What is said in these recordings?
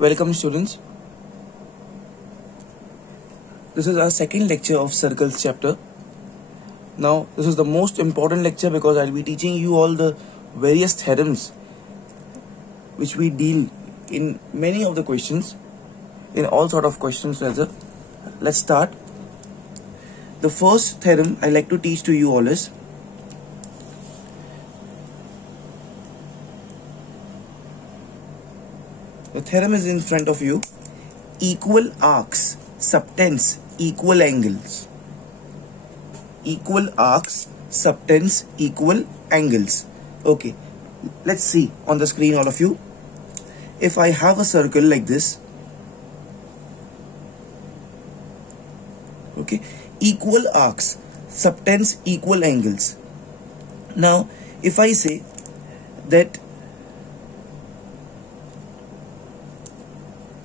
Welcome students. This is our second lecture of circles chapter. Now this is the most important lecture because I'll be teaching you all the various theorems which we deal in many of the questions, in all sort of questions rather. Let's start. The first theorem I like to teach to you all is the theorem is in front of you. Equal arcs subtends equal angles. Equal arcs subtends equal angles. Okay, let's see on the screen, all of you. If I have a circle like this, okay, equal arcs subtends equal angles. Now if I say that,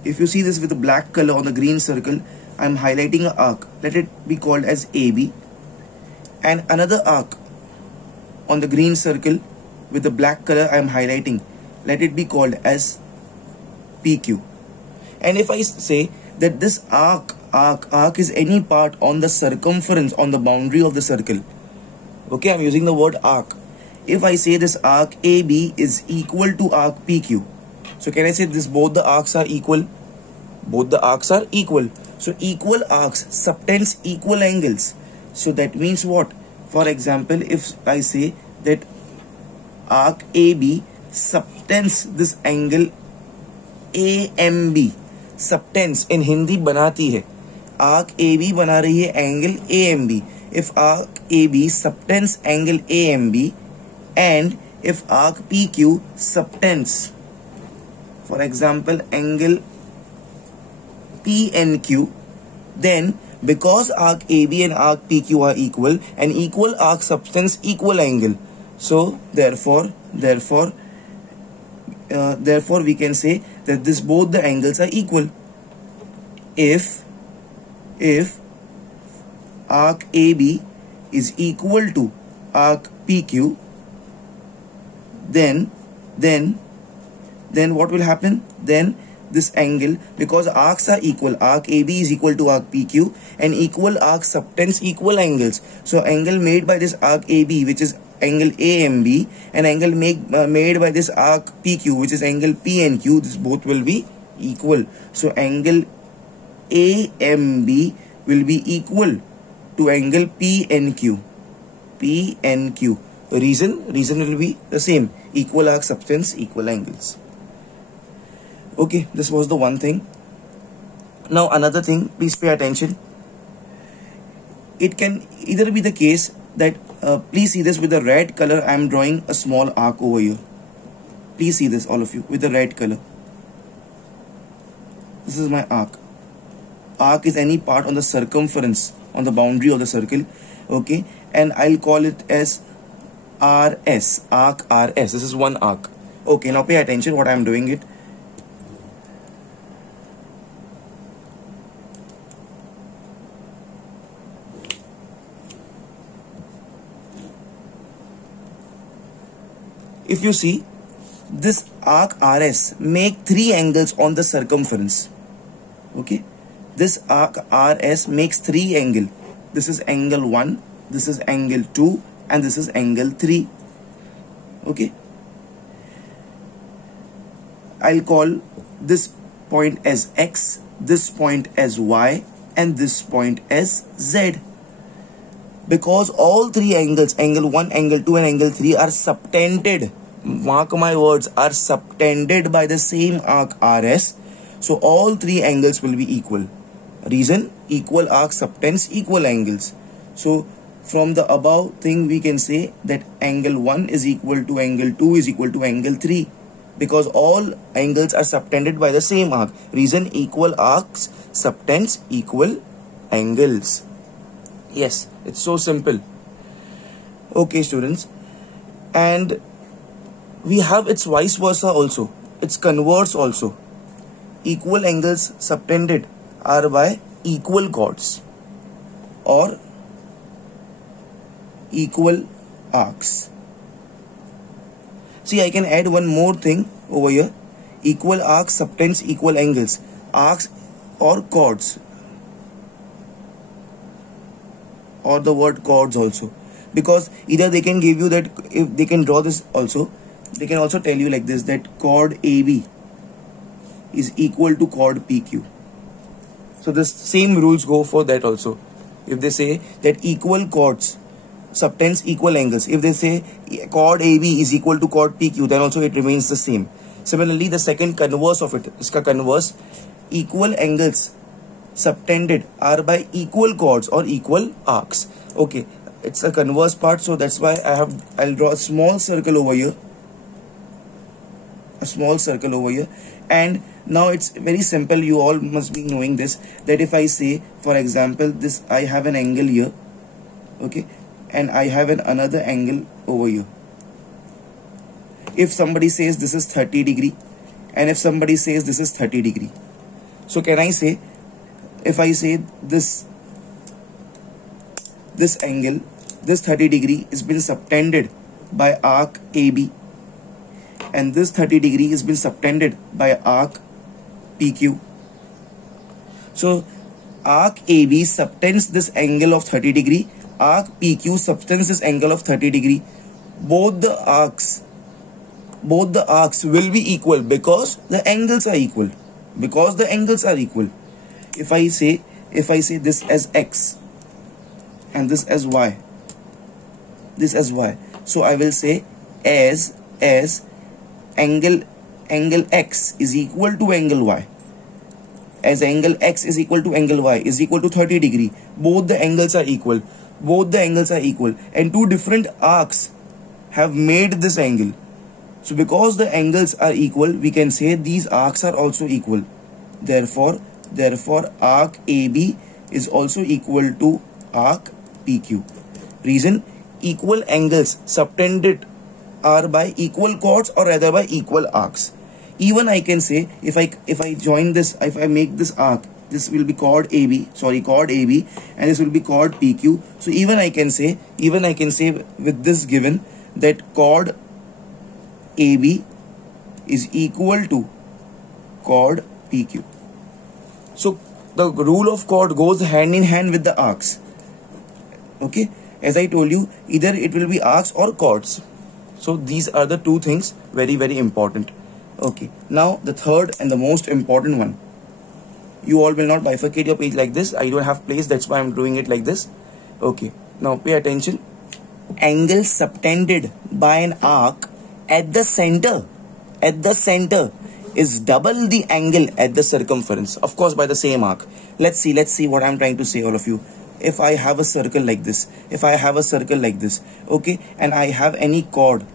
if you see this with the black color on the green circle, I am highlighting an arc. Let it be called as AB, and another arc on the green circle with the black color I am highlighting. Let it be called as PQ. And if I say that this arc is any part on the circumference, on the boundary of the circle, okay, I'm using the word arc. If I say this arc AB is equal to arc PQ, so can I say this both the arcs are equal? Both the arcs are equal. So equal arcs subtends equal angles. So that means what? For example, if I say that arc AB subtends this angle AMB, subtends in Hindi बनाती है, arc AB बना रही है angle AMB. If arc AB subtends angle AMB, and if arc PQ subtends, for example, angle PNQ, then because arc AB and arc PQ are equal, and equal arc subtends equal angle, so therefore we can say that this both the angles are equal. If arc AB is equal to arc PQ, then what will happen? Then this angle, because arcs are equal, arc AB is equal to arc PQ, and equal arcs subtends equal angles. So angle made by this arc AB, which is angle AMB, and angle made by this arc PQ, which is angle PNQ, this both will be equal. So angle AMB will be equal to angle PNQ. Reason will be the same. Equal arc subtends equal angles. Okay, this was the one thing. Now another thing, please pay attention. It can either be the case that, please see this with the red color, I am drawing a small arc over here. Please see this, all of you, with the red color. This is my arc. Arc is any part on the circumference, on the boundary of the circle, okay, and I'll call it as RS, arc RS. This is one arc. Okay, now pay attention what I am doing it. If you see, this arc RS make three angles on the circumference. Okay, this arc RS makes three angles. This is angle 1, this is angle 2, and this is angle 3. Okay, I'll call this point as X, this point as Y, and this point as Z. Because all three angles, angle 1, angle 2, and angle 3 are subtended, mark my words, are subtended by the same arc RS. So all three angles will be equal. Reason, equal arc subtends equal angles. So from the above thing we can say that angle 1 is equal to angle 2 is equal to angle 3. Because all angles are subtended by the same arc. Reason, equal arcs subtends equal angles. Yes, it's so simple. Okay students, and we have its vice versa also, its converse also. Equal angles subtended are by equal chords or equal arcs. See, I can add one more thing over here. equal arcs subtends equal angles, arcs or chords, or the word chords also, because either they can give you that, if they can draw this also, they can also tell you like this, that chord AB is equal to chord PQ. So the same rules go for that also. If they say that equal chords subtends equal angles, if they say chord AB is equal to chord PQ, then also it remains the same. Similarly, the second converse of it, iska converse, equal angles subtended are by equal chords or equal arcs. Okay, it's a converse part, so that's why I'll draw a small circle over here, and now it's very simple. You all must be knowing this, that if I say, for example, this, I have an angle here, okay, and I have another angle over here. If somebody says this is 30 degree and if somebody says this is 30 degree, so can I say, if I say this angle, this 30 degree is been subtended by arc AB, and this 30 degree is been subtended by arc PQ. So arc AB subtends this angle of 30 degree, arc PQ subtends this angle of 30 degree. Both the arcs will be equal because the angles are equal. If I say this as X and this as Y, so I will say as angle X is equal to angle Y, as angle X is equal to angle Y is equal to 30 degree. Both the angles are equal, and two different arcs have made this angle. So because the angles are equal, we can say these arcs are also equal. Therefore arc AB is also equal to arc PQ. Reason: equal angles subtended are by equal chords, or rather by equal arcs. Even I can say, if I join this, if I make this arc, this will be chord AB, and this will be chord PQ. So even I can say with this given, that chord AB is equal to chord PQ. So the rule of chord goes hand in hand with the arcs. Okay, as I told you, either it will be arcs or chords. So these are the two things, very, very important. Okay, now the third and the most important one. You all will not bifurcate your page like this. I don't have place, that's why I'm doing it like this. Okay, now pay attention. Angle subtended by an arc at the center is double the angle at the circumference, of course by the same arc. Let's see what I'm trying to say, all of you. If I have a circle like this, okay, and I have any chord,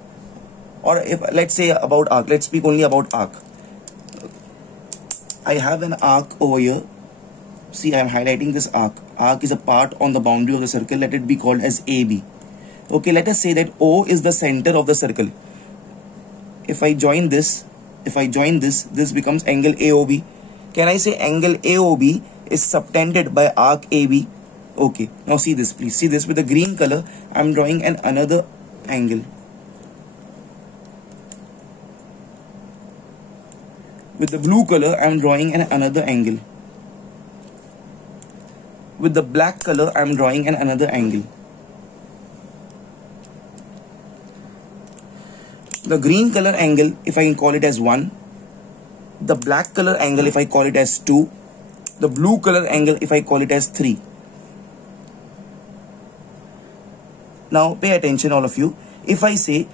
or if let's say about arc, let's speak only about arc. I have an arc over here. See, I am highlighting this arc. Arc is a part on the boundary of the circle. Let it be called as AB. Okay, let us say that O is the center of the circle. If I join this, this becomes angle AOB. Can I say angle AOB is subtended by arc AB? Okay, now see this, please. See this, with the green color, I am drawing another angle. With the blue color, I am drawing another angle. With the black color, I am drawing another angle. The green color angle, if I call it as 1, the black color angle, if I call it as 2, the blue color angle, if I call it as 3. Now pay attention, all of you. If I say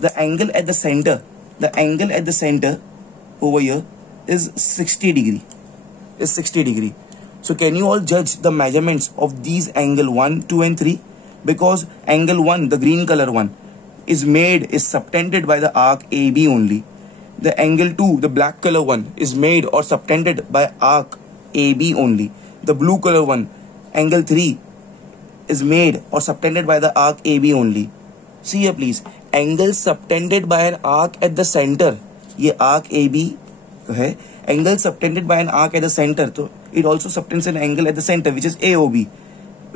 the angle at the center over here is 60 degree. So can you all judge the measurements of these angle 1, 2 and 3? Because angle 1, the green color one, is subtended by the arc AB only. The angle 2, the black color one, is made or subtended by arc AB only. The blue color one, angle 3, is made or subtended by the arc AB only. See here please, angle subtended by an arc at the center, ये arc AB है, angle subtended by an arc at the center, so it also subtends an angle at the center which is AOB,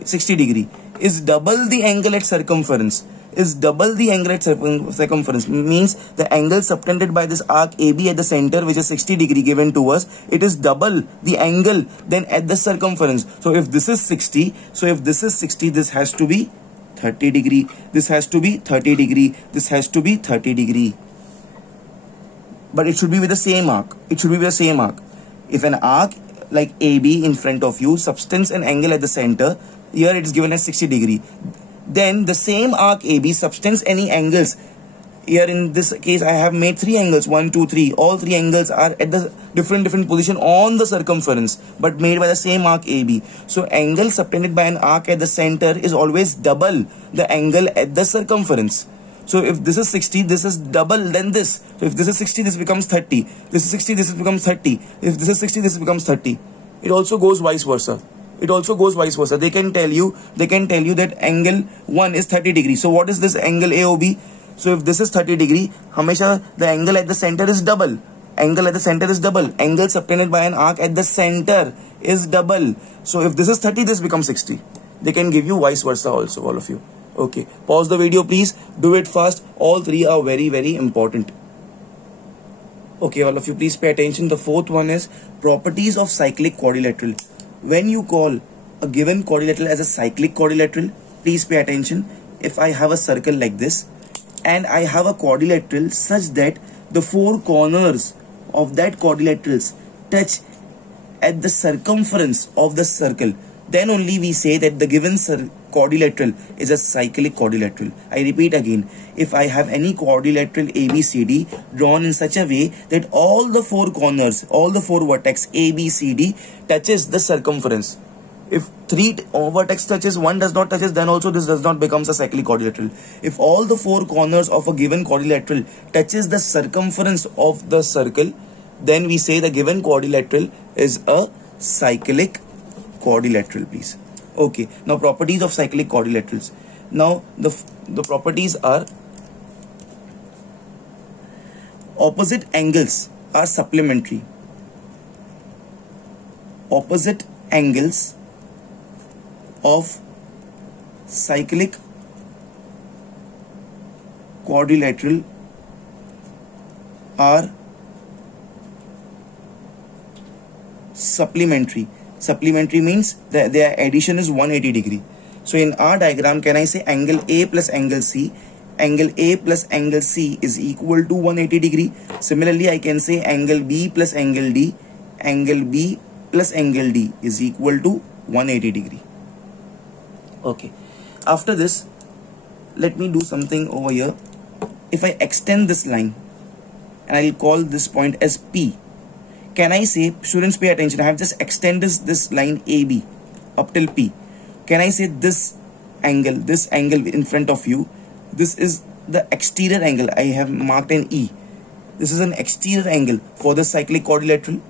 60 degree, is double the angle at circumference. is double the angle at circumference. Means the angle subtended by this arc AB at the center, which is 60 degree given to us, it is double the angle than at the circumference. So if this is 60, this has to be 30 degree, this has to be 30 degree, this has to be 30 degree. But it should be with the same arc. It should be with the same arc. If an arc like AB in front of you subtends an angle at the center, here it is given as 60 degree. Then the same arc AB subtends any angles. Here in this case I have made 3 angles, 1, 2, 3. All 3 angles are at the different position on the circumference, but made by the same arc AB. So angle subtended by an arc at the center is always double the angle at the circumference. So if this is 60, this is double than this. So if this is 60, this becomes 30. This is 60, this becomes 30. If this is 60, this becomes 30. It also goes vice versa. It also goes vice versa. They can tell you that angle 1 is 30 degrees. So what is this angle AOB? So if this is 30 degree, hamesha the angle at the center is double. Angle at the center is double. Angle subtended by an arc at the center is double. So if this is 30, this becomes 60. They can give you vice versa also, all of you. Okay, pause the video please. Do it fast. All 3 are very, very important. Okay, all of you please pay attention. The 4th one is properties of cyclic quadrilateral. When you call a given quadrilateral as a cyclic quadrilateral, please pay attention. If I have a circle like this and I have a quadrilateral such that the 4 corners of that quadrilaterals touch at the circumference of the circle, then only we say that the given quadrilateral is a cyclic quadrilateral. I repeat again, if I have any quadrilateral ABCD drawn in such a way that all the 4 corners, all the 4 vertex ABCD touches the circumference. If 3 vertex touches, 1 does not touches, then also this does not becomes a cyclic quadrilateral. If all the 4 corners of a given quadrilateral touches the circumference of the circle, then we say the given quadrilateral is a cyclic quadrilateral, please. Okay, now properties of cyclic quadrilaterals. Now the properties are: opposite angles are supplementary. Opposite angles of cyclic quadrilateral are supplementary. Supplementary means that their addition is 180 degree. So in our diagram, can I say angle A plus angle C? Angle A plus angle C is equal to 180 degree. Similarly, I can say angle B plus angle D. Angle B plus angle D is equal to 180 degree. Okay. After this, let me do something over here. If I extend this line and I'll call this point as P, can I say, students pay attention, I have just extended this line AB up till P. Can I say this angle in front of you, this is the exterior angle. I have marked an E. This is an exterior angle for the cyclic quadrilateral.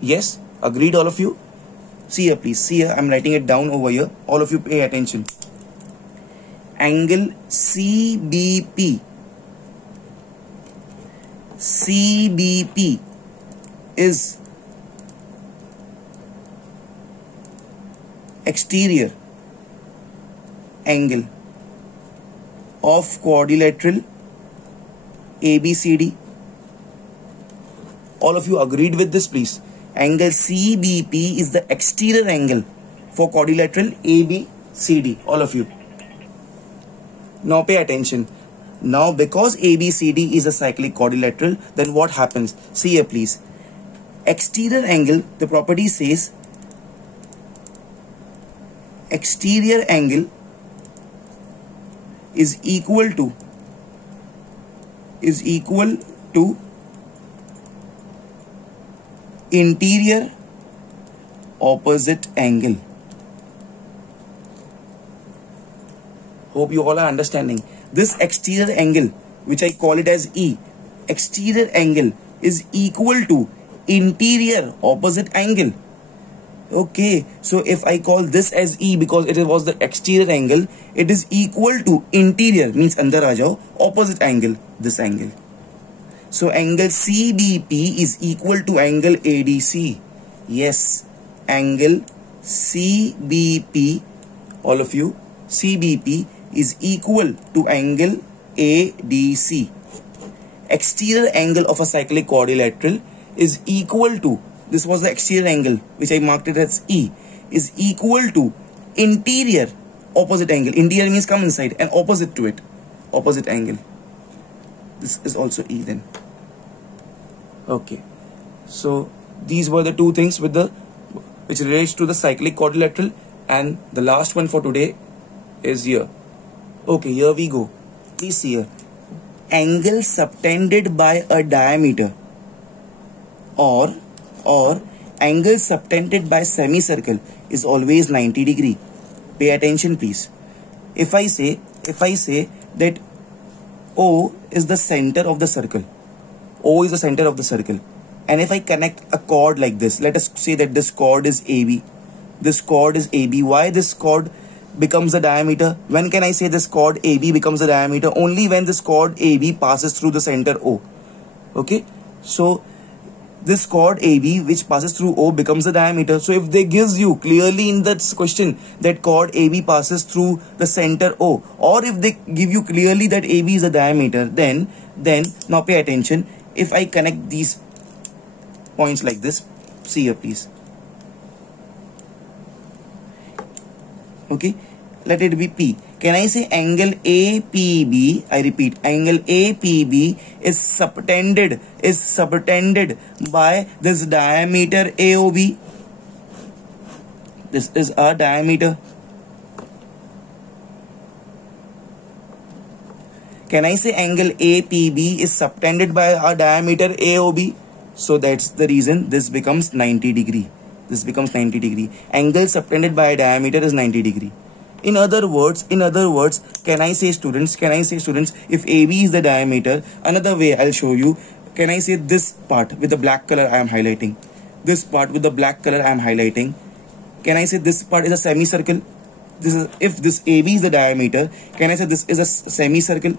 Yes, agreed all of you? See here please, see here, I'm writing it down over here. All of you pay attention. Angle CBP. CBP is exterior angle of quadrilateral ABCD. All of you agreed with this please. Angle CBP is the exterior angle for quadrilateral ABCD. All of you. Now pay attention. Now because ABCD is a cyclic quadrilateral, then what happens? See here please. Exterior angle, the property says exterior angle is equal to interior opposite angle. Hope you all are understanding. This exterior angle, which I call it as E, exterior angle is equal to interior opposite angle. Okay, so if I call this as E because it was the exterior angle, it is equal to interior, means andar aa jao, opposite angle, this angle. So angle CBP is equal to angle ADC. Yes, angle CBP, all of you, CBP is equal to angle ADC. Exterior angle of a cyclic quadrilateral is equal to, this was the exterior angle which I marked it as E, is equal to interior opposite angle. Interior means come inside, and opposite to it, opposite angle. This is also E then. Okay, so these were the two things with the which relates to the cyclic quadrilateral, and the last one for today is here. Okay, here we go. Please see here. Angle subtended by a diameter or angle subtended by semicircle is always 90 degree. Pay attention please. If I say that O is the center of the circle, O is the center of the circle, and if I connect a chord like this, let us say that this chord is AB, this chord is AB. Why this chord becomes the diameter? When can I say this chord AB becomes the diameter? Only when this chord AB passes through the center O. Okay, so this chord AB which passes through O becomes the diameter. So if they gives you clearly in that question that chord AB passes through the center O, or if they give you clearly that AB is the diameter, then now pay attention. If I connect these points like this, see here please. Okay, let it be P. Can I say angle APB? I repeat, angle APB is subtended by this diameter AOB. This is a diameter. Can I say angle APB is subtended by a diameter AOB? So that's the reason this becomes 90 degree. This becomes 90 degree. Angle subtended by a diameter is 90 degree. In other words, can I say students, if AB is the diameter, another way I'll show you. Can I say this part with the black color I am highlighting? This part with the black color I am highlighting. Can I say this part is a semicircle? This is, if this AB is the diameter, can I say this is a semicircle?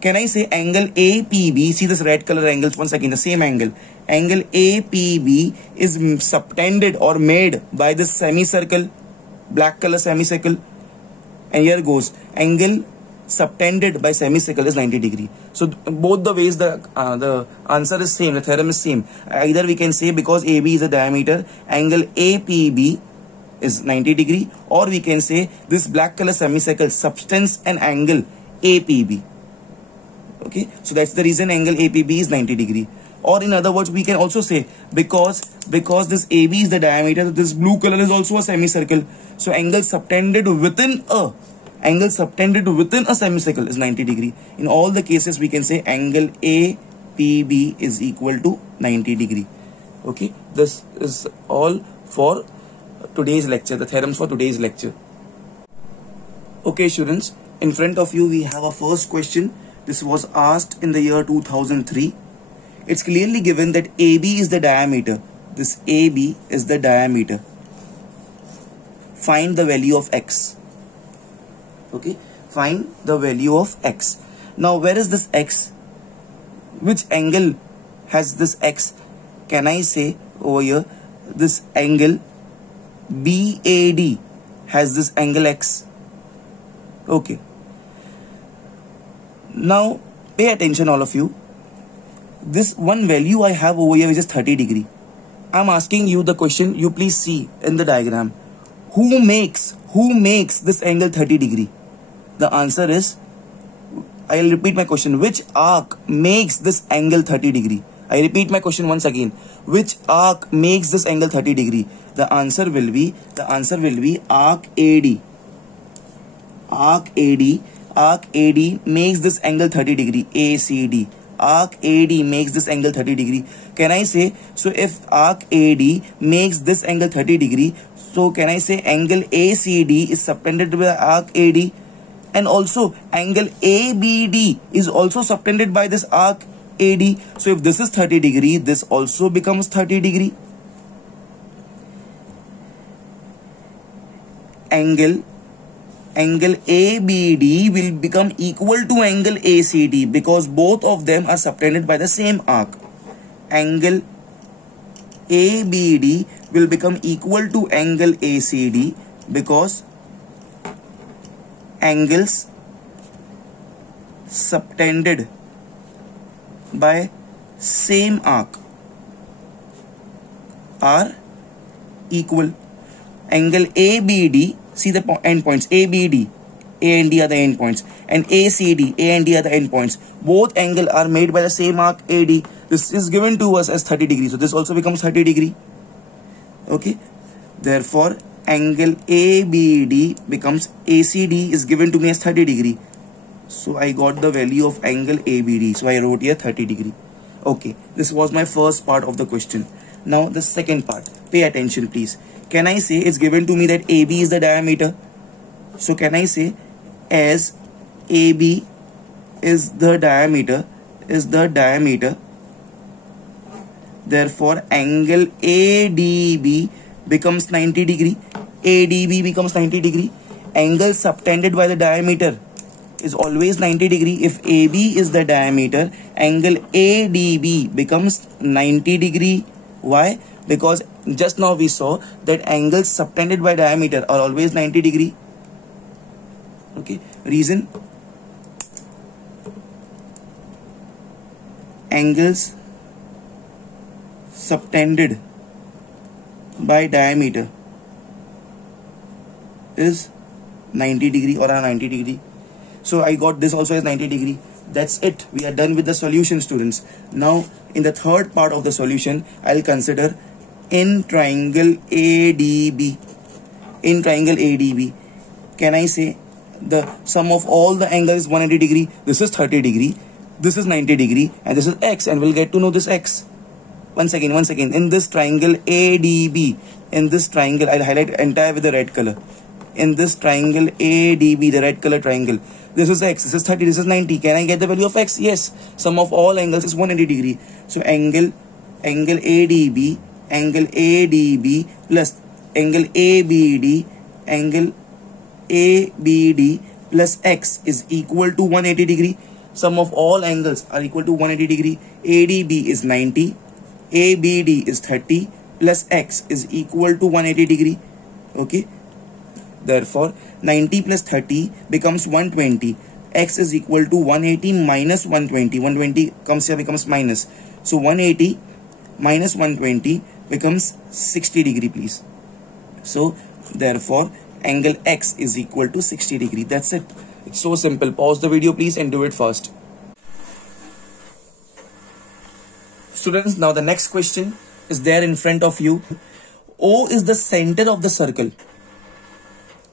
Can I say angle APB, see this red color angles once again, the same angle. Angle APB is subtended or made by this semicircle, black color semicircle. And here goes, angle subtended by semicircle is 90 degree. So both the ways the answer is same, the theorem is same. Either we can say because AB is a diameter, angle APB is 90 degree, or we can say this black color semicircle subtends an angle APB. Okay, so that's the reason angle APB is 90 degree. Or in other words, we can also say because this AB is the diameter, this blue color is also a semicircle. So angle subtended within a semicircle is 90 degree. In all the cases, we can say angle APB is equal to 90 degree. Okay, this is all for today's lecture, the theorems for today's lecture. Okay, students, in front of you we have a first question. This was asked in the year 2003. It's clearly given that AB is the diameter. This AB is the diameter. Find the value of X. Okay, find the value of X. Now, where is this X? Which angle has this X? Can I say over here, this angle BAD has this angle X? Okay. Now, pay attention all of you. This one value I have over here which is 30 degree. I'm asking you the question, you please see in the diagram. Who makes this angle 30 degree? The answer is, I'll repeat my question. Which arc makes this angle 30 degree? I repeat my question once again. Which arc makes this angle 30 degree? The answer will be arc AD. Arc AD makes this angle 30 degree. ACD. Arc AD makes this angle 30 degree. Can I say, so if arc AD makes this angle 30 degree, so can I say angle ACD is subtended by arc AD? And also angle ABD is also subtended by this arc AD. So if this is 30 degree, this also becomes 30 degree. Angle ABD will become equal to angle ACD because both of them are subtended by the same arc. Angle ABD will become equal to angle ACD because angles subtended by same arc are equal. Angle ABD, see the endpoints, ABD, A and D are the endpoints, and ACD, A and D are the endpoints. Both angles are made by the same arc AD. This is given to us as 30 degrees, so this also becomes 30 degree. Okay, therefore angle ABD becomes ACD is given to me as 30 degree. So I got the value of angle ABD. So I wrote here 30 degree. Okay, this was my first part of the question. Now the second part, pay attention please. Can I say it's given to me that AB is the diameter? So can I say as AB is the diameter, therefore angle ADB becomes 90 degree. ADB becomes 90 degree. Angle subtended by the diameter is always 90 degree. If AB is the diameter, angle ADB becomes 90 degree. Why? Because just now we saw that angles subtended by diameter are always 90 degree. Okay, reason, angles subtended by diameter is 90 degree or a 90 degree. So I got this also as 90 degree. That's it. We are done with the solution, students. Now in the third part of the solution, I'll consider in triangle ADB. In triangle ADB, can I say the sum of all the angles is 180 degree? This is 30 degree, this is 90 degree, and this is X, and we'll get to know this X. One second. In this triangle ADB, in this triangle, I'll highlight entire with the red color. In this triangle ADB, the red color triangle, this is X, this is 30, this is 90. Can I get the value of X? Yes. Sum of all angles is 180 degree. So angle ADB plus angle ABD plus X is equal to 180 degree. Sum of all angles are equal to 180 degree. ADB is 90, ABD is 30 plus X is equal to 180 degree. Okay, therefore 90 plus 30 becomes 120. X is equal to 180 minus 120. 120 comes here, becomes minus. So 180 minus 120 becomes 60 degree, please. So therefore angle X is equal to 60 degree. That's it. It's so simple. Pause the video please and do it fast. Students, now the next question is there in front of you. O is the center of the circle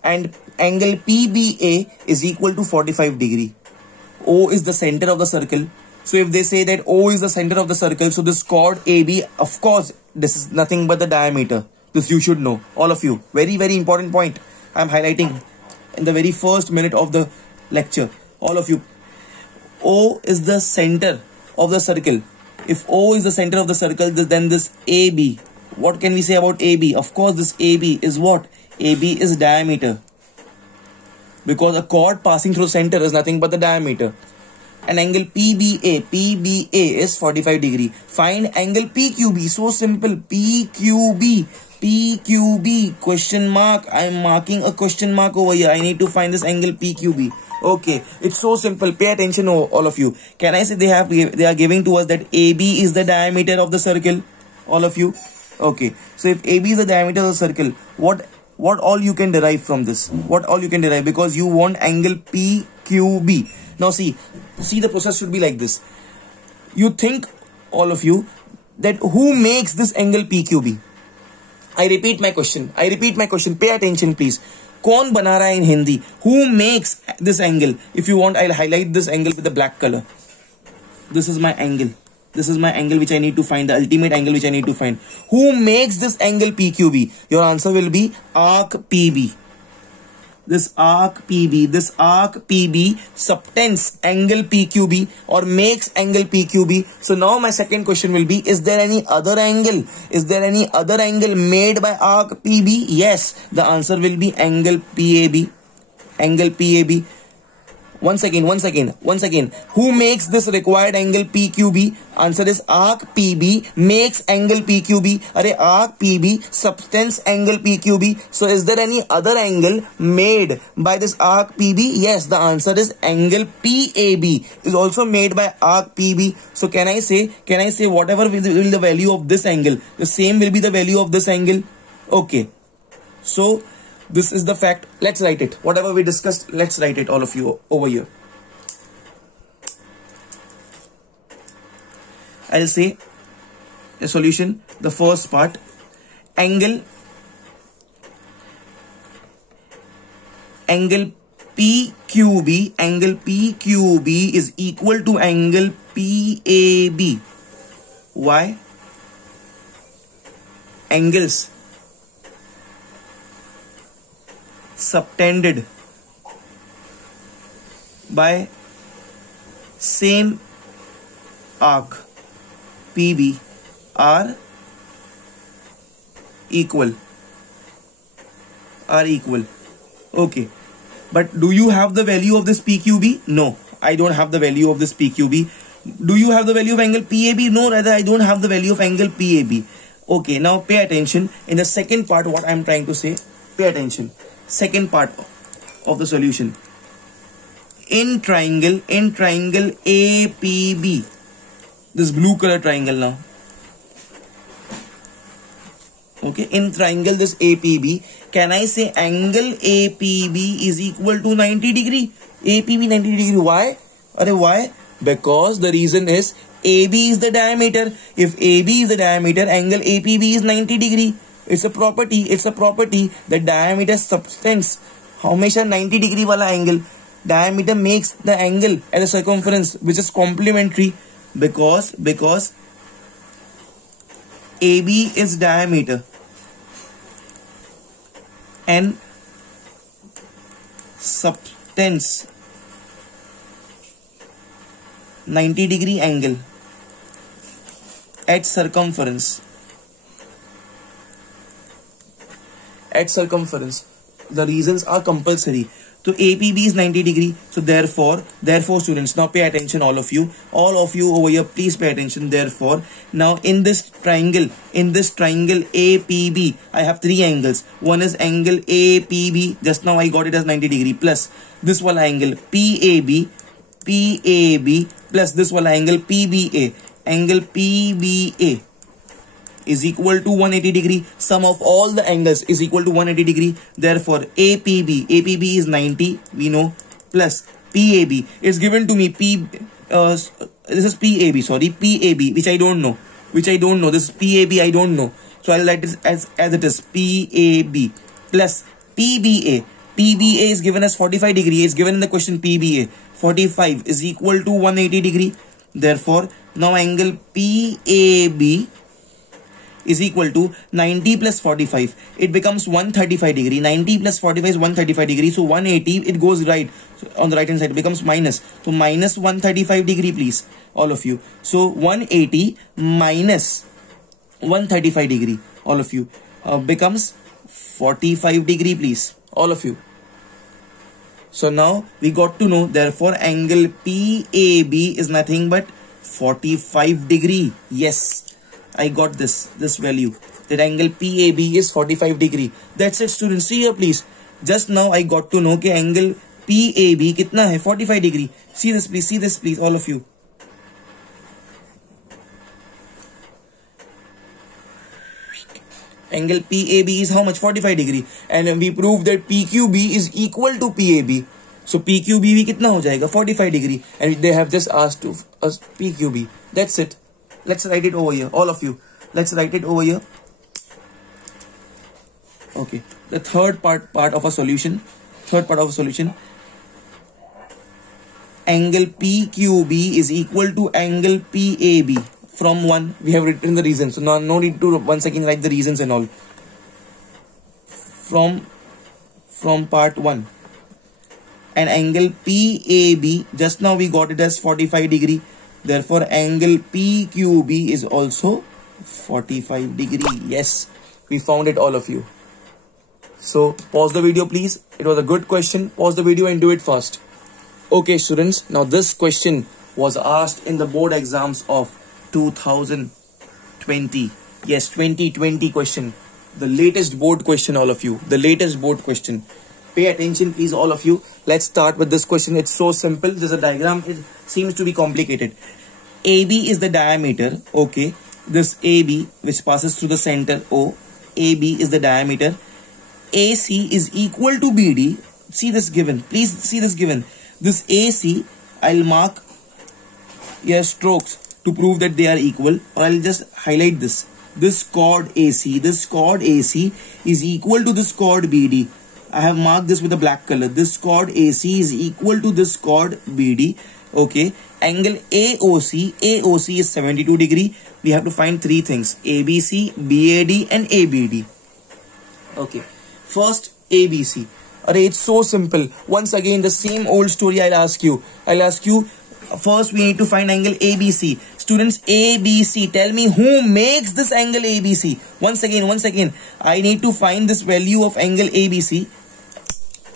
and angle PBA is equal to 45 degree. O is the center of the circle. So if they say that O is the center of the circle, so this chord AB, of course, this is nothing but the diameter. This you should know, all of you. Very, very important point I'm highlighting in the very first minute of the lecture. All of you. O is the center of the circle. If O is the center of the circle, then this AB. What can we say about AB? Of course, this AB is what? AB is diameter. Because a chord passing through center is nothing but the diameter. And angle PBA is 45 degree. Find angle PQB. So simple. PQB. Question mark. I am marking a question mark over here. I need to find this angle PQB. Okay, it's so simple. Pay attention, all of you. Can I say they are giving to us that AB is the diameter of the circle? All of you. Okay. So if AB is the diameter of the circle, what all you can derive from this? What all you can derive? Because you want angle PQB. Now see the process should be like this. You think, all of you, that who makes this angle PQB? I repeat my question. Pay attention please. कौन बना रहा है in Hindi? Who makes this angle? If you want, I'll highlight this angle with the black color. This is my angle. This is my angle which I need to find, the ultimate angle which I need to find. Who makes this angle PQB? Your answer will be arc PB. This arc PB subtends angle PQB or makes angle PQB. So now my second question will be, is there any other angle? Is there any other angle made by arc PB? Yes, the answer will be angle PAB. Angle PAB. Once again. Who makes this required angle PQB? Answer is arc PB makes angle PQB. Arey, arc PB subtends angle PQB. So is there any other angle made by this arc PB? Yes, the answer is angle PAB is also made by arc PB. So can I say whatever will be the value of this angle, the same will be the value of this angle? Okay. So this is the fact. Let's write it. Whatever we discussed, let's write it, all of you over here. I'll say a solution. The first part, angle PQB is equal to angle PAB. Why? Angles subtended by same arc PB are equal. Okay, but do you have the value of this PQB? No, I don't have the value of this PQB. Do you have the value of angle PAB? No, rather I don't have the value of angle PAB. Okay, now pay attention. In the second part, what I am trying to say, pay attention. Second part of the solution. In triangle APB, this blue color triangle now. Okay, in triangle this APB, can I say angle APB is equal to 90 degree? APB 90 degree. Why? Why? Because the reason is AB is the diameter. If AB is the diameter, angle APB is 90 degree. It's a property. The diameter subtends हमेशा 90 degree वाला angle. Diameter makes the angle at a circumference which is complementary because AB is diameter and subtends 90 degree angle at circumference. The reasons are compulsory. So APB is 90 degree. So therefore students, now pay attention, all of you over here, please pay attention. Therefore, now in this triangle APB, I have three angles. One is angle APB, just now I got it as 90 degree, plus this one angle PAB plus this one angle PBA. Angle PBA is equal to 180 degree. Sum of all the angles is equal to 180 degree. Therefore APB is 90, we know, plus PAB is given to me this is PAB, which I don't know. This is PAB, I don't know, so I'll write it as it is, PAB plus PBA. PBA is given as 45 degree. It's given in the question. PBA 45 is equal to 180 degree. Therefore now angle PAB is equal to 90 plus 45. It becomes 135 degree. 90 plus 45 is 135 degree. So 180, it goes right. So on the right hand side, it becomes minus. So minus 135 degree, please, all of you. So 180 minus 135 degree, all of you, becomes 45 degree, please, all of you. So now we got to know, therefore angle PAB is nothing but 45 degree. Yes, I got this value, that angle PAB is 45 degree. That's it, students. See here, please. Just now I got to know कि angle PAB कितना है, 45 degree. See this, please, all of you. Angle PAB is how much? 45 degree. And we proved that PQB is equal to PAB. So PQB भी कितना हो जाएगा? 45 degree. And they have just asked to us PQB. That's it. Let's write it over here, all of you. Let's write it over here. Okay. The third part of a solution. Angle PQB is equal to angle PAB. From 1, we have written the reasons. So now no need to once again write the reasons and all. From part 1. And angle PAB, just now we got it as 45 degree. Therefore angle PQB is also 45 degree. Yes, we found it, all of you. So pause the video, please. It was a good question. Pause the video and do it fast. Okay, students, now this question was asked in the board exams of 2020. Yes, 2020 question. The latest board question, all of you. The latest board question. Pay attention, please, all of you. Let's start with this question. It's so simple. There's a diagram. It seems to be complicated. AB is the diameter. Okay. This AB, which passes through the center O. AB is the diameter. AC is equal to BD. See this given. Please see this given. This AC, I'll mark here strokes to prove that they are equal, or I'll just highlight this. This chord AC is equal to this chord BD. I have marked this with a black color. This chord AC is equal to this chord BD. Okay. Angle AOC is 72 degree. We have to find three things: ABC, BAD and ABD. Okay. First, ABC. Array, it's so simple. Once again, the same old story I'll ask you. First we need to find angle ABC. Students, ABC. Tell me who makes this angle ABC. Once again, I need to find this value of angle ABC.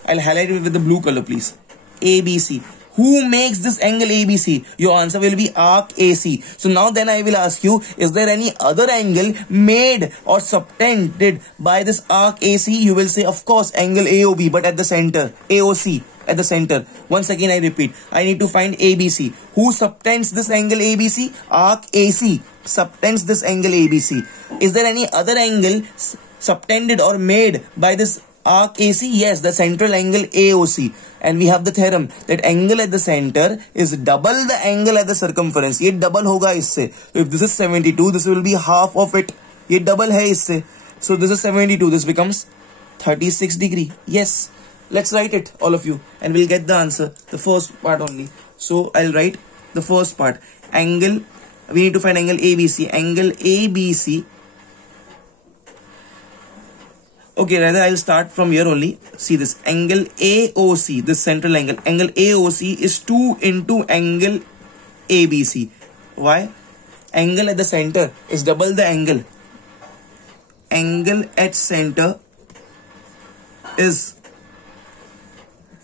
I'll highlight it with the blue color, please. ABC. Who makes this angle ABC? Your answer will be arc AC. So now then I will ask you, is there any other angle made or subtended by this arc AC? You will say, of course, angle AOB, but at the center. AOC at the center. Once again, I repeat, I need to find ABC. Who subtends this angle ABC? Arc AC subtends this angle ABC. Is there any other angle subtended or made by this arc AC? Yes, the central angle AOC. And we have the theorem that angle at the center is double the angle at the circumference. ये double होगा इससे. So if this is 72, this will be half of it. ये double है इससे. So this is 72. This becomes 36 degree. Yes. Let's write it, all of you, and we'll get the answer. The first part only. So I'll write the first part. Angle. We need to find angle ABC. Angle ABC. Okay, rather I'll start from here only. See this angle AOC, this central angle. Angle AOC is 2 into angle ABC. Why? Angle at the center is double the angle. Angle at center is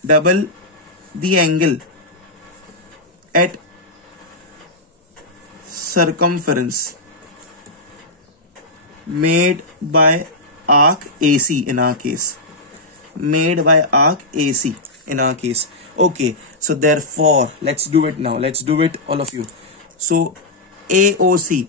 double the angle at circumference made by arc AC in our case. Made by arc AC in our case. Okay, so therefore, let's do it now. Let's do it, all of you. So AOC,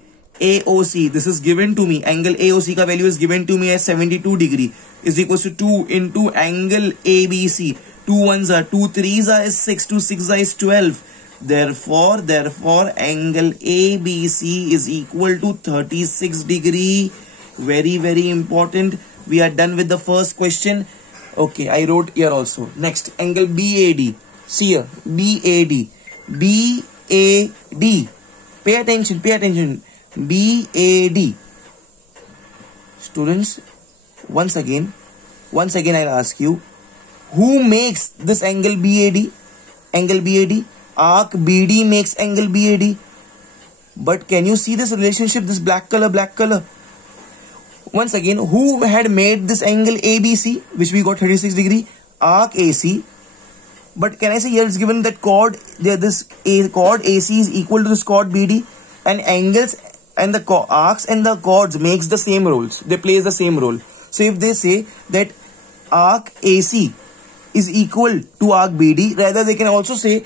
this is given to me. Angle AOC ka value is given to me as 72 degree is equals to 2 into angle ABC. 2 1s are 2 3s are is 6, 2 6 is 12. Therefore, angle ABC is equal to 36 degree. Very, very important. We are done with the first question. Okay, I wrote here also. Next, angle BAD. See here, BAD. Pay attention. BAD. Students, once again I'll ask you, who makes this angle BAD? Angle BAD. Arc BD makes angle BAD. But can you see this relationship? This black color. Once again, who had made this angle ABC, which we got 36 degree? Arc AC. But can I say here it's given that chord, this chord AC is equal to this chord BD, and angles and the arcs and the chords makes the same roles. They plays the same role. So if they say that arc AC is equal to arc BD, rather they can also say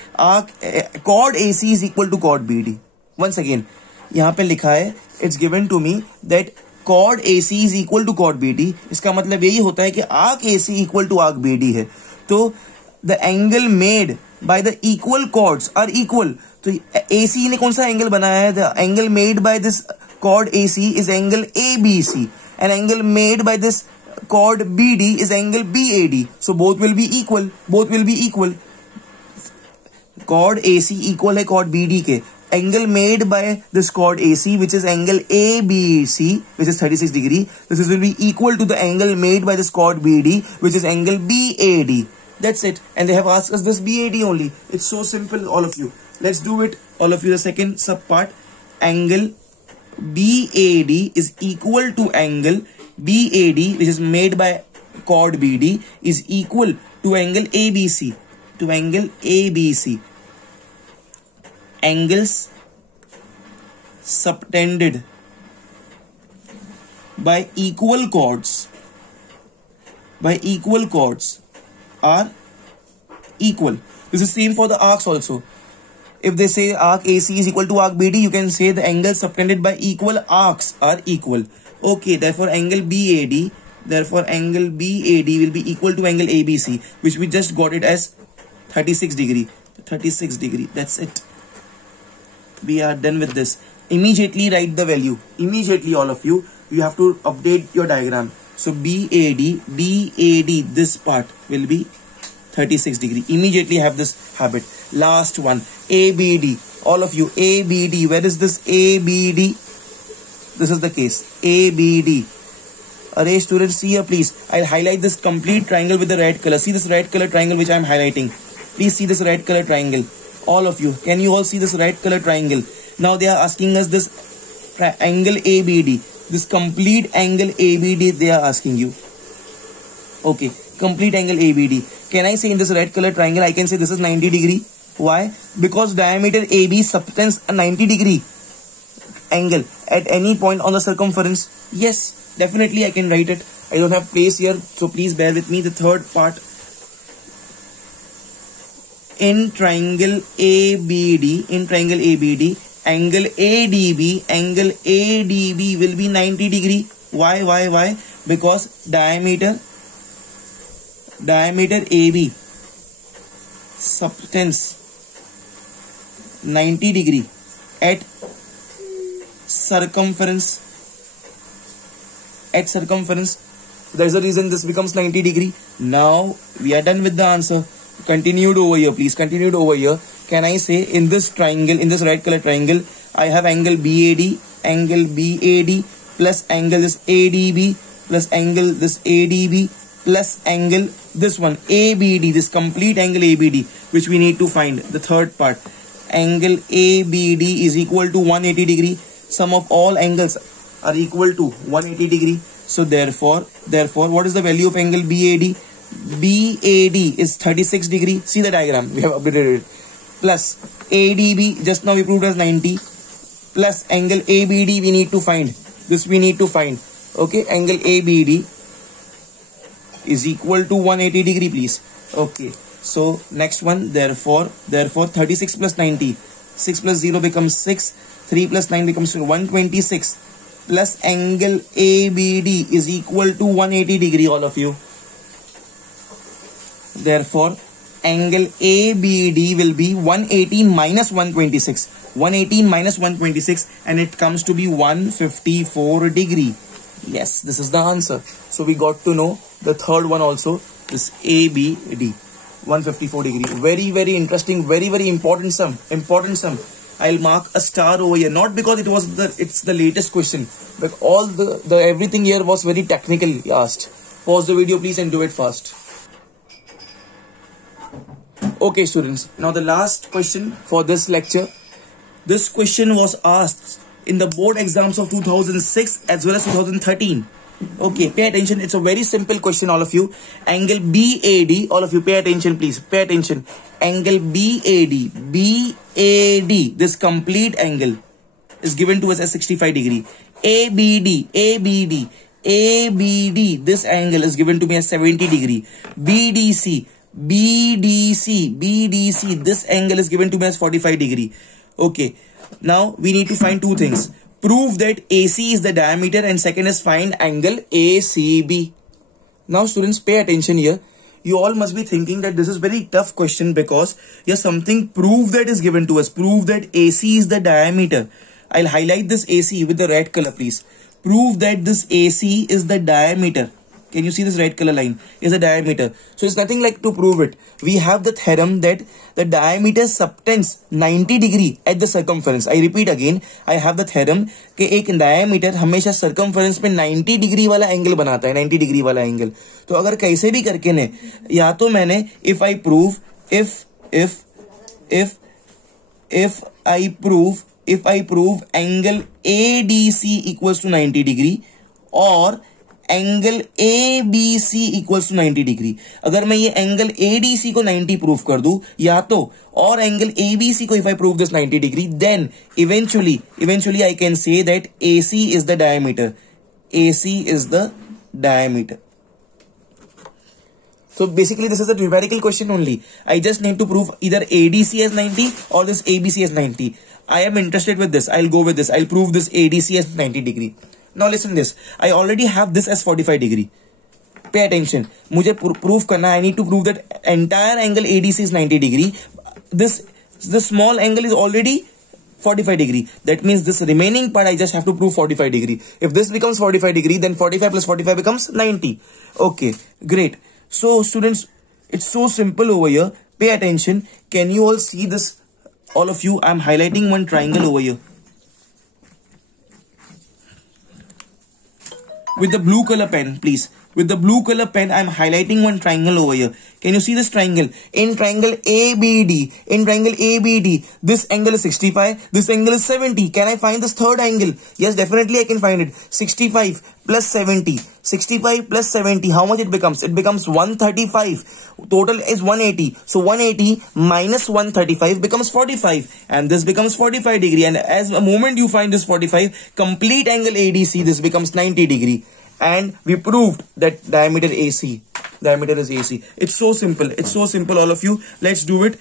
chord AC is equal to chord BD. Once again, यहाँ पे लिखा है, it's given to me that chord AC is equal to chord BD. इसका मतलब यही होता है कि arc AC equal to arc BD है. तो the angle made by the equal chords are equal. तो AC ने कौन सा angle बनाया है? The angle made by this chord AC is angle ABC, and angle made by this chord BD is angle BAD. So both will be equal. Chord AC equal है chord BD के. Angle made by this chord AC, which is angle ABC, which is 36 degree. This will be equal to the angle made by this chord BD, which is angle BAD. That's it. And they have asked us this BAD only. It's so simple, all of you. Let's do it, all of you. The second sub part, angle BAD is equal to angle BAD, which is made by chord BD, is equal to angle ABC. to angle ABC. Angles subtended by equal chords are equal. This is same for the arcs also. If they say arc AC is equal to arc BD, you can say the angles subtended by equal arcs are equal. Okay, therefore angle BAD will be equal to angle ABC, which we just got it as 36 degree. 36 degree. That's it. We are done with this. Immediately write the value. Immediately, all of you have to update your diagram. So BAD, this part will be 36 degree. Immediately have this habit. Last one, ABD. All of you, ABD. Where is this ABD? This is the case. ABD. Array students, see here please. I'll highlight this complete triangle with the red color. See this red color triangle which I am highlighting. Please see this red color triangle. All of you, can you all see this red color triangle? Now they are asking us this angle ABD. This complete angle ABD they are asking you. Okay, complete angle ABD. Can I say in this red color triangle, I can say this is 90 degree. Why? Because diameter AB subtends a 90 degree angle at any point on the circumference. Yes, definitely I can write it. I don't have place here, so please bear with me. The third part. In triangle ABD, angle ADB will be 90 degree. Why? Because diameter AB subtends 90 degree at circumference. There is a reason this becomes 90 degree. Now we are done with the answer. Continued over here, please. Continued over here. Can I say in this triangle, in this red color triangle, I have angle BAD plus angle this ADB plus angle this ADB plus angle this one ABD, this complete angle ABD, which we need to find. The third part, angle ABD is equal to 180 degree. Sum of all angles are equal to 180 degree. So therefore, what is the value of angle BAD? BAD is 36 degree. See the diagram, we have updated it. Plus ADB, just now we proved as 90. Plus angle ABD we need to find. This we need to find. Okay, angle ABD is equal to 180 degree, please. Okay, so next one, therefore 36 plus 90. 6 plus 0 becomes 6. 3 plus 9 becomes 126. Plus angle ABD is equal to 180 degree, all of you. Therefore, angle ABD will be 118 minus 126. 118 minus 126, and it comes to be 154 degree. Yes, this is the answer. So we got to know the third one also, this ABD, 154 degree. Very interesting, very important sum. I'll mark a star over here, not because it's the latest question, but all the everything here was very technically asked. Pause the video please and do it fast. Okay students, now the last question for this lecture. This question was asked in the board exams of 2006 as well as 2013. Okay, pay attention. It's a very simple question, all of you. Angle BAD, all of you pay attention please. Pay attention. Angle BAD, this complete angle is given to us as 65 degree. ABD, this angle is given to me as 70 degree. BDC, this angle is given to me as 45 degree. Okay, now we need to find two things. Prove that AC is the diameter, and second is find angle ACB. Now students, pay attention here. You all must be thinking that this is very tough question because here's something prove that is given to us. Prove that AC is the diameter. I'll highlight this AC with the red color please. Prove that this AC is the diameter. Can you see this red color line is the diameter? So it's nothing like to prove it. We have the theorem that the diameter subtends 90 degree at the circumference. I repeat again, I have the theorem कि एक diameter हमेशा circumference पे 90 degree वाला angle बनाता है, 90 degree वाला angle. तो अगर कैसे भी करके ने, या तो मैंने if I prove angle ADC equals to 90 degree, or angle A B C equals to 90 degree. अगर मैं ये एंगल ए डी सी को 90 प्रूव कर दूं या तो, और एंगल ए बी सी को if I prove this 90 degree, then eventually I can say that A C is the diameter, AC is the diameter. So basically this is a numerical question only. I just need to prove either ADC as 90 or this ABC as 90. I am interested with this. I'll go with this. I'll prove this ADC as 90 degree. Now listen this. I already have this as 45 degree. Pay attention. मुझे prove करना. I need to prove that entire angle ADC is 90 degree. The small angle is already 45 degree. That means this remaining part I just have to prove 45 degree. If this becomes 45 degree, then 45 plus 45 becomes 90. Okay, great. So students, it's so simple over here. Pay attention. Can you all see this? All of you, I'm highlighting one triangle over here with the blue color pen, please. With the blue color pen, I'm highlighting one triangle over here. Can you see this triangle? In triangle ABD, this angle is 65, this angle is 70. Can I find this third angle? Yes, definitely I can find it. 65 plus 70. 65 plus 70, how much it becomes? It becomes 135. Total is 180. So 180 minus 135 becomes 45. And this becomes 45 degree. And as the moment you find this 45, complete angle ADC, this becomes 90 degree. And we proved that diameter is AC. It's so simple. It's so simple, all of you. Let's do it.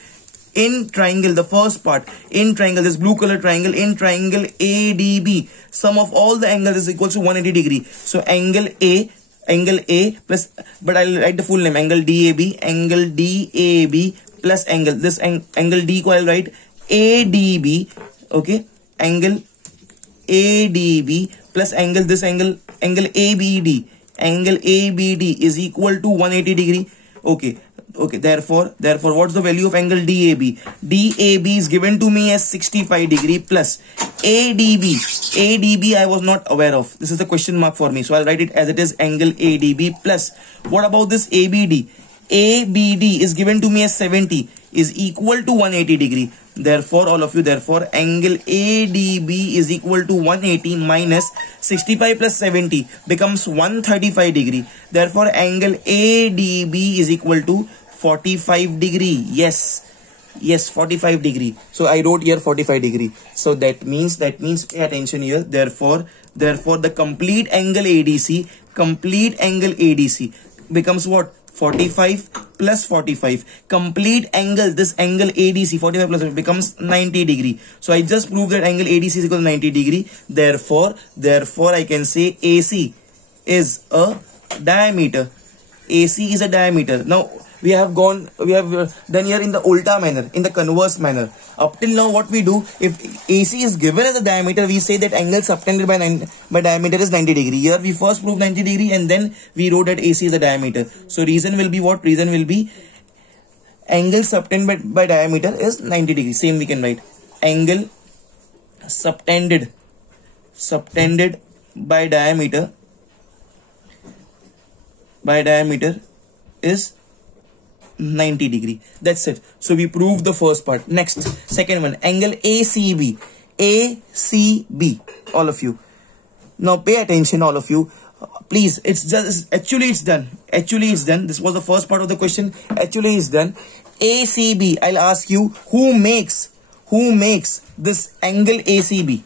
In triangle, the first part, in triangle, this blue color triangle, in triangle ADB, sum of all the angles is equal to 180 degree. So angle A plus, but I'll write the full name, angle DAB plus angle, this angle D ko I'll write ADB, okay, angle ADB plus angle, this angle ABD is equal to 180 degree. Okay, therefore what's the value of angle DAB? DAB is given to me as 65 degree plus ADB I was not aware of. This is the question mark for me, so I'll write it as it is, angle ADB plus, what about this ABD? ABD is given to me as 70, is equal to 180 degree. Therefore, all of you, therefore angle ADB is equal to 180 minus 65 plus 70 becomes 135 degree. Therefore angle ADB is equal to 45 degree. Yes, 45 degree. So I wrote here 45 degree. So that means pay attention here. Therefore the complete angle ADC becomes what? 45 plus 45. Complete angle, this angle ADC, 45 plus 45 becomes 90 degree. So I just proved that angle ADC is equal to 90 degree. Therefore I can say AC is a diameter. AC is a diameter. Now we have done here in the ulta manner, in the converse manner. Up till now what we do, if AC is given as a diameter, we say that angle subtended by diameter is 90 degree. Here we first prove 90 degree and then we wrote that AC is a diameter. So reason will be what? Reason will be angle subtended by diameter is 90 degree. Same we can write, angle subtended by diameter is 90 degree. That's it. So we proved the first part. Next, second one, angle ACB. All of you. Now pay attention, all of you. Please, it's done. This was the first part of the question. Actually it's done. ACB, I'll ask you, who makes this angle ACB?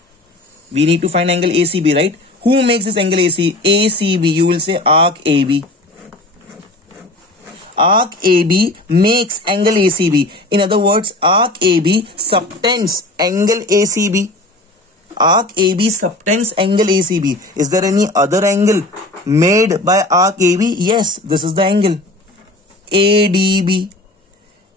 We need to find angle ACB, right? Who makes this angle ACB? You will say arc AB. Arc AB makes angle ACB. In other words, arc AB subtends angle ACB. Arc AB subtends angle ACB. Is there any other angle made by arc AB? Yes, this is the angle ADB.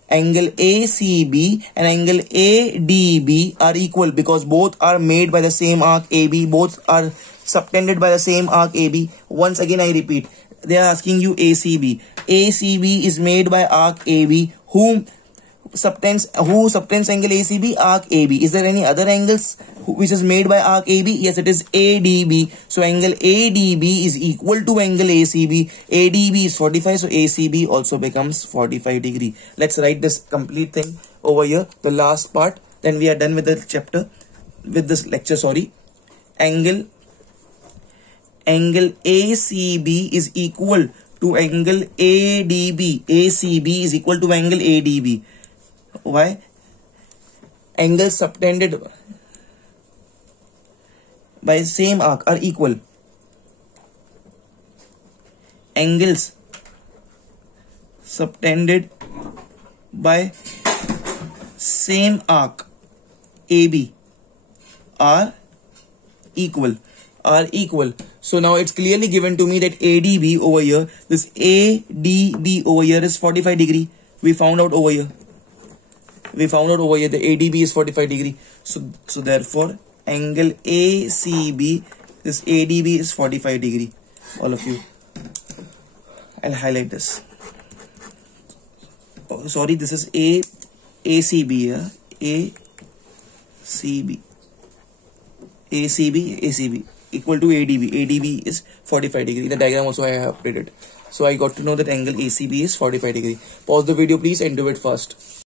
Angle ACB and angle ADB are equal because both are made by the same arc AB. Both are subtended by the same arc AB. Once again I repeat, they are asking you ACB. ACB is made by arc AB. Who subtends angle ACB? Arc AB. Is there any other angles which is made by arc AB? Yes, it is ADB. So angle ADB is equal to angle ACB. ADB is 45, so ACB also becomes 45 degree. Let's write this complete thing over here, the last part. Then we are done with the chapter, with this lecture, sorry. Angle angle ACB is equal to angle ADB. ACB is equal to angle ADB. Why? Angles subtended by same arc are equal. Angles subtended by same arc AB are equal. So now it's clearly given to me that ADB over here, this ADB over here is 45 degree. We found out over here. The ADB is 45 degree. So therefore angle ACB, this ADB is 45 degree. All of you, I'll highlight this. Oh, sorry, this is ACB here. ACB equal to ADB. ADB is 45 degree. The diagram also I have updated. So I got to know that angle ACB is 45 degree. Pause the video please and do it fast.